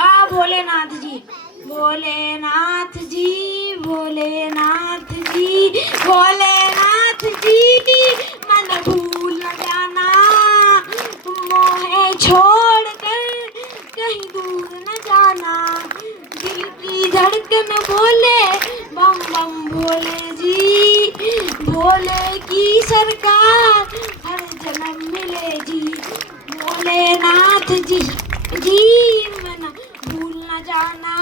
भोलेनाथ जी, भोलेनाथ जी, भोलेनाथ जी, भोलेनाथ जी, मन भूल न जाना, मोहे छोड़ कर कहीं दूर न जाना, दिल की धड़कन बोले बम बम भोले जी, भोले की सरकार हर जन्म मिले जी, भोलेनाथ जी मन भूल न जाना,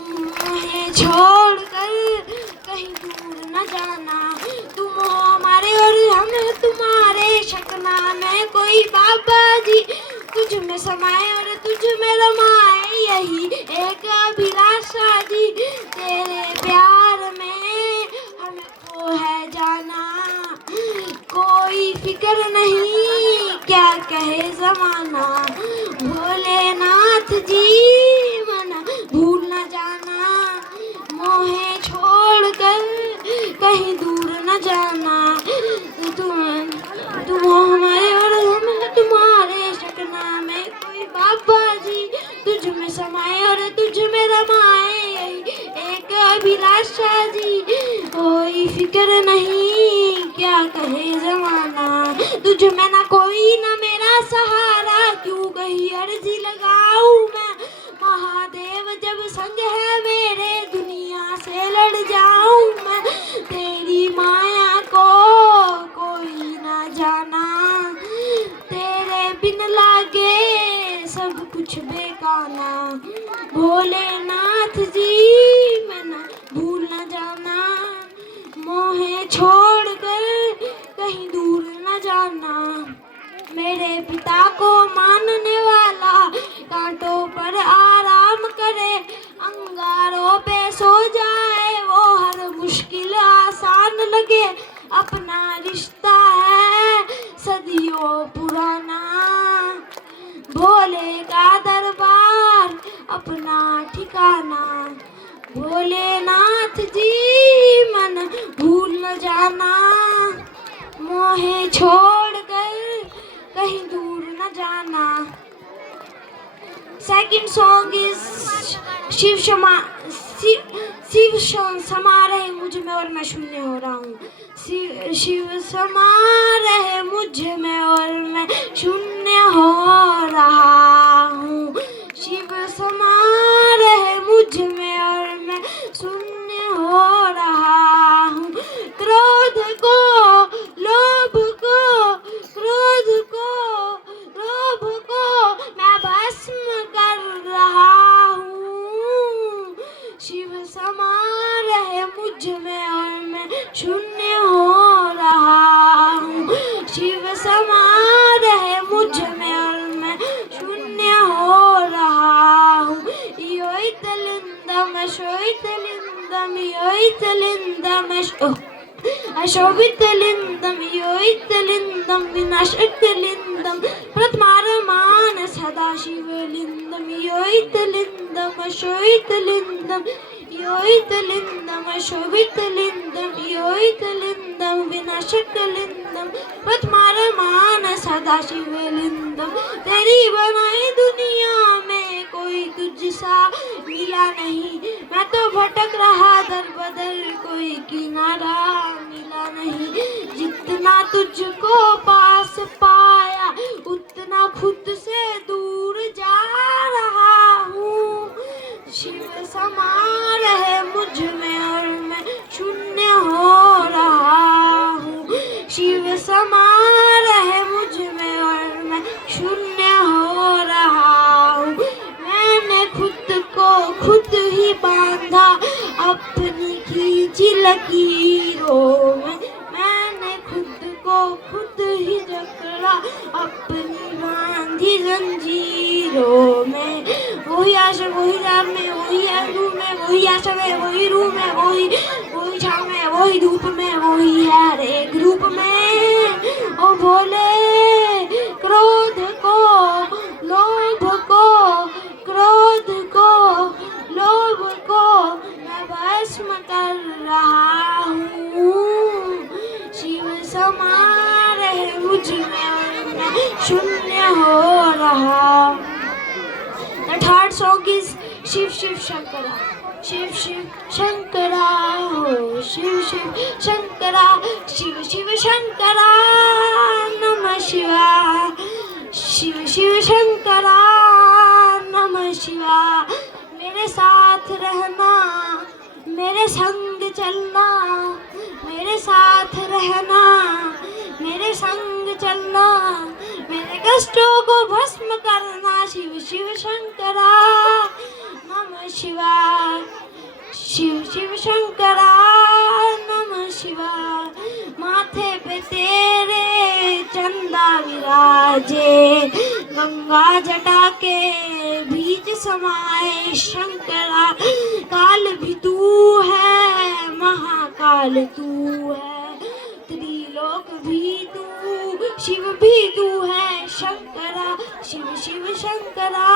मुझे छोड़ कर कहीं दूर न जाना, तुम हो हमारे और हम तुम्हारे, शकना में कोई बाबा जी, तुझ में समाए और तुझ में रमाए, यही एक अभिलाषा जी, तेरे प्यार में हमको है जाना, कोई फिक्र नहीं क्या कहे जमाना, भोलेनाथ जी मन भूल न जाना, मोहे छोड़ कर कहीं दूर न जाना, तुम हो हमारे और हम तुम्हारे, शकना में कोई बाबा जी, तुझ में समाए और तुझ में रमाए, एक अभिलाषा जी, कोई फिक्र नहीं क्या कहे जमाना, तुझ में ना कोई ना मेरा सहारा, क्यों कहीं अर्जी लगाऊं मैं, महादेव जब संग है मेरे, दुनिया से लड़ जाऊं मैं, तेरी माया को कोई ना जाना, तेरे बिन लागे सब कुछ बेगाना, भोलेनाथ जी मैं न भूल न जाना, मोहे छोड़ कर कहीं दूर न जाना, मेरे पिता को मानने वाला कांटों पर आराम करे, अंगारों पे सो जाए वो हर मुश्किल आसान लगे, अपना रिश्ता है सदियों पुराना, भोले का दरबार अपना ठिकाना, भोलेनाथ जी मन भूल न जाना, मोहे छोड़ कर कहीं दूर न जाना। Second song is शिव समा रहे मुझ में और मैं शून्य हो रहा हूँ, शिव समा रहे मुझ में और मैं शून्य हो रहा हूँ, शिव समा रहे मुझ में और मैं शून्य हो रहा हूँ, क्रोध को लोभ को, क्रोध को लोभ को मैं भस्म कर रहा हूँ, शिव समा रहे मुझ में और मैं शून्य हो रहा हूँ, शिव समा रहे मुझ में और मैं शून्य हो रहा हूँ, योइतलिंदम शोइतलिंदम योइतलिंदम अशोभितलिंदम योइतलिंदम विनाशकलिंदम प्रथमारमान सदाशिवलिंदम योइतलिंदम अशोइतलिंदम योइतलिंदम अशोभितलिंदम योइतलिंदम विनाशकलिंदम प्रथमारमान सदाशिवलिंदम, तेरी बनाई दुनिया में कोई तुझसा मिला नहीं, मैं तो भटक रहा दर बदर कोई किनारा मिला नहीं, जितना तुझको पास पाया उतना खुद से दूर जा रहा हूँ, शिव समा रहे मुझ में और मैं शून्य हो रहा हूँ, शिव समा रहे मुझ में और मैं शून्य हो रहा हूँ, मैंने खुद को खुद ही बांधा अपनी खींची लकीरों में, मैंने खुद को खुद ही जकड़ा अपनी बांधी जंजीरों में, वही आशा वही राम में वही रूह में, वही आशा में वही रूह में, वही छाव में वही धूप में, वही है हर एक रूप में, ओ भोले क्रोध को लोभ को, क्रोध को लोभ को मैं भस्म कर रहा हूँ, शिव समा रहे मुझ में और मैं शून्य हो रहा। The third song is Shiv Shiv Shankara. Shiv Shiv Shankara, oh Shiv Shiv Shankara, Shiv Shiv Shankara, Namah Shivaya. Shiv Shiv Shankara, Namah Shivaya. मेरे साथ रहना, मेरे संग चलना, मेरे साथ रहना, मेरे संग चलना, मेरे कष्टों को भस्म करना। शिव शिव शंकरा नमः शिवाय। शिव शिव शंकरा नमः शिवाय। माथे पे तेरे चंदा विराजे, गंगा जटा के बीच समाए शंकरा। काल भी तू है, महाकाल तू है, त्रिलोक भी तू, शिव भी तू है शंकरा। शिव शिव शंकरा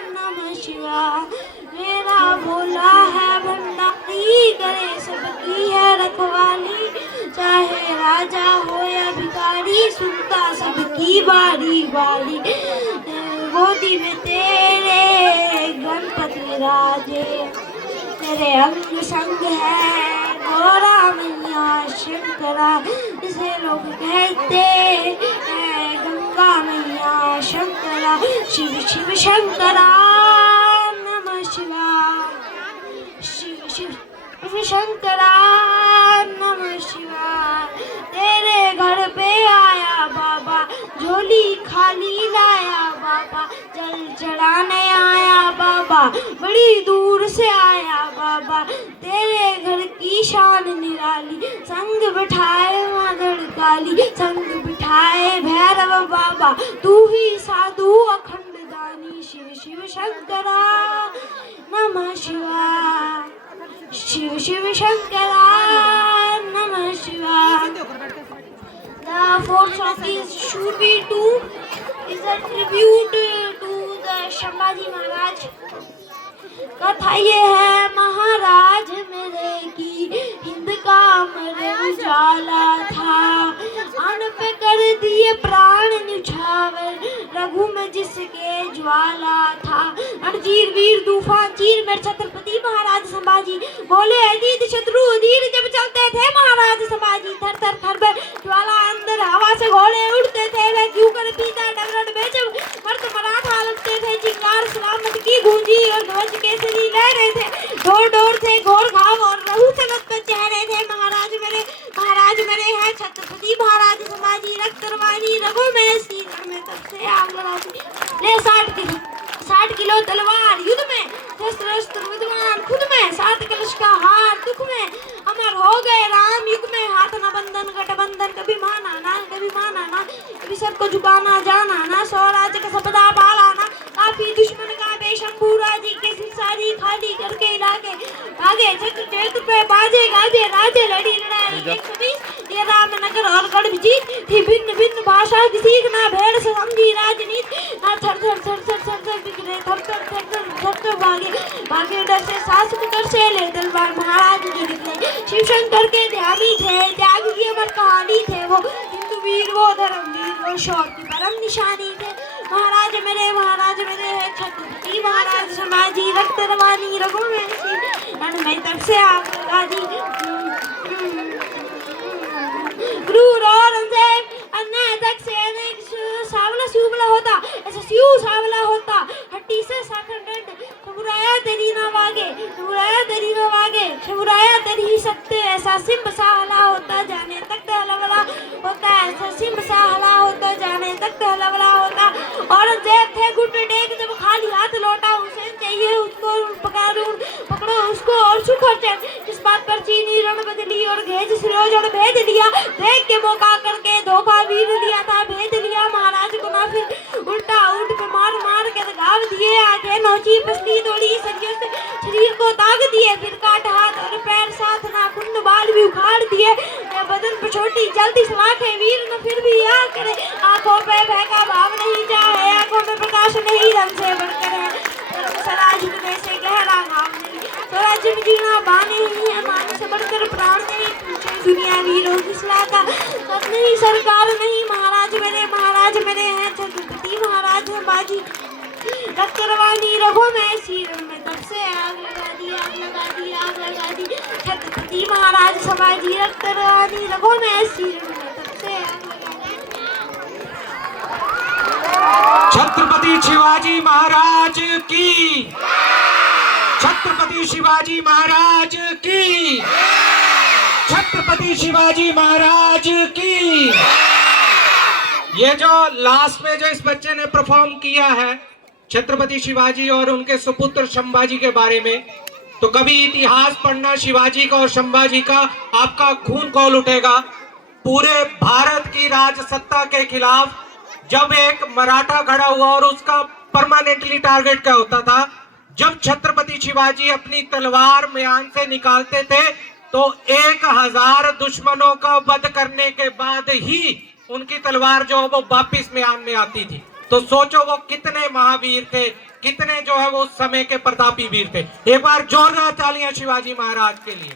नमः शिवाय। मेरा भोला है भंडारी, करे सबकी है रखवाली, चाहे राजा हो या भिखारी, सुनता सबकी बारी बारी। गोदी में तेरे गणपति विराजे, तेरे अंग संग है गौरा मैया शंकरा। इसे लोग कहते हैं गंगा मैया शंकरा। शिव शिव शंकरा नमः शिवाय। शिव शिव शंकरा नमः शिवाय। तेरे घर पे आया बाबा, झोली खाली लाया बाबा, जल चढ़ाने आया बाबा, बड़ी दूर से आया बाबा। तेरे घर की शान निराली, संग बिठाए माधड़ काली, संग बिठाए भैरव बाबा, तू ही साधु अखंड दानी। शिव शिव शंकरा नमः शिवाय। शिव शिव शंकरा नमः शिवाय। The fourth song is Shurvi 2, is a tribute to the Shambhaji Maharaj. कथा ये है महाराज मेरे की, हिंद का अमर उजाला था, अन पे कर दिए प्राण न्यौछावर, रघु में जिसके ज्वाला था। रणधीर वीर तूफान चीर मेरे छत्रपति महाराज संभाजी, बोले अजीत शत्रु धीर जब चलते थे महाराज संभाजी। थर थर थर ज्वाला अंदर हवा से घोड़े उड़ते थे, वे क्यों कर पीता डगरण में जब मर्द मराठा लगते थे। चिंगार सलामत की गूंजी और ध्वज केसरी लह रहे थे, डोर डोर थे घोर घाव और रहू चलत पे चेहरे थे। महाराज मेरे हैं छत्रपति महाराज संभाजी, रक्त रवानी रघु मेरे सीकर में तब से आग लगाती। ले 60 किलो तलवार युद्ध में, शस्त्र विद्वान खुद में, 7 कलश का हार दुख में, अमर हो गए राम युग में। हाथ न बंधन गठबंधन, कभी माना ना कभी सबको झुकाना जाना ना, स्वराज का सपदा पाला ना, काफी दुश्मन का बेशंभू राजी के सारी खाली करके इलाके आगे क्षेत्र पे बाजे गाजे राजे लड़ी लड़ाई 120 ये रामनगर और गढ़ जीत थी। भिन्न भिन्न भाषा की सीखना, भेड़ से समझी राजनीति ना, थर थर थर थर थर थर बिखरे थर थर थर थर थर थर भागे डर से सास कर से ले तलवार महाराज जी दिखले। शिव शंकर के ध्यानी थे, त्याग की अमर कहानी थे वो, हिंदू वीर वो धर्मवीर वो, शौर की परम निशानी थे। महाराज मेरे है छत्रपति महाराज संभाजी, रक्त रवानी रघु में मैं तब से आग लगा दी। क्रूर और अन्याय तक से अनेक सावला सुवला होता, ऐसा सिऊ सावला होता, हट्टी से साखर डंड, ठुराया तेरी ना वागे, ठुराया तेरी ना वागे, ठुराया तेरी सकते, ऐसा सिंह साहला होता, जाने तक हलवला होता, ऐसा सिंह साहला होता, जाने तक हलवला होता। औरंगजेब थे घुटने टेक जब खाली हाथ लौटा, हुसैन चाहिए उसको पकड़ो उसको और सुख और चैन। जिस बात पर चीनी रण बदली और घेज सिरोजन भेज लिया, देख के मौका करके धोखा वीर लिया था, भेज लिया महाराज को ना फिर उल्टा ऊंट पे मार के घाव दिए, आगे नौची पसली तोड़ी सरियों से शरीर को दाग दिए, फिर काट हाथ और पैर साथ नाखून बाल भी उखाड़ दिए। बदन पे छोटी जल्दी समाखे वीर न फिर भी या करे, आंखों पे भय का भाव नहीं चाहे, आंखों में प्रकाश नहीं रंग से बढ़कर है, स्वराज में से गहरा घाव नहीं, स्वराज में जीना बाने ही है, मान से बढ़कर प्राण नहीं, दुनिया वीरों की सलाह का सब नहीं, सरकार नहीं। महाराज मेरे हैं छत्रपति महाराज संभाजी, रक्त रवानी रघु में शीर में तब से आग लगा दी, आग लगा दी, आग लगा दी। छत्रपति महाराज शिवाजी रक्त रवानी रघु में शीर में तब से आग लगा दी। छत्रपति शिवाजी महाराज की, छत्रपति शिवाजी महाराज की, छत्रपति शिवाजी महाराज की। ये जो लास्ट में जो इस बच्चे ने परफॉर्म किया है छत्रपति शिवाजी और उनके सुपुत्र संभाजी के बारे में, तो कभी इतिहास पढ़ना शिवाजी का और संभाजी का, आपका खून खौल उठेगा। पूरे भारत की राजसत्ता के खिलाफ जब एक मराठा खड़ा हुआ और उसका परमानेंटली टारगेट क्या होता था, जब छत्रपति शिवाजी अपनी तलवार म्यान से निकालते थे तो 1000 दुश्मनों का वध करने के बाद ही उनकी तलवार जो वो वापिस म्यान में आती थी। तो सोचो वो कितने महावीर थे, कितने जो है वो उस समय के प्रतापी वीर थे। एक बार जोरदार तालियां शिवाजी महाराज के लिए।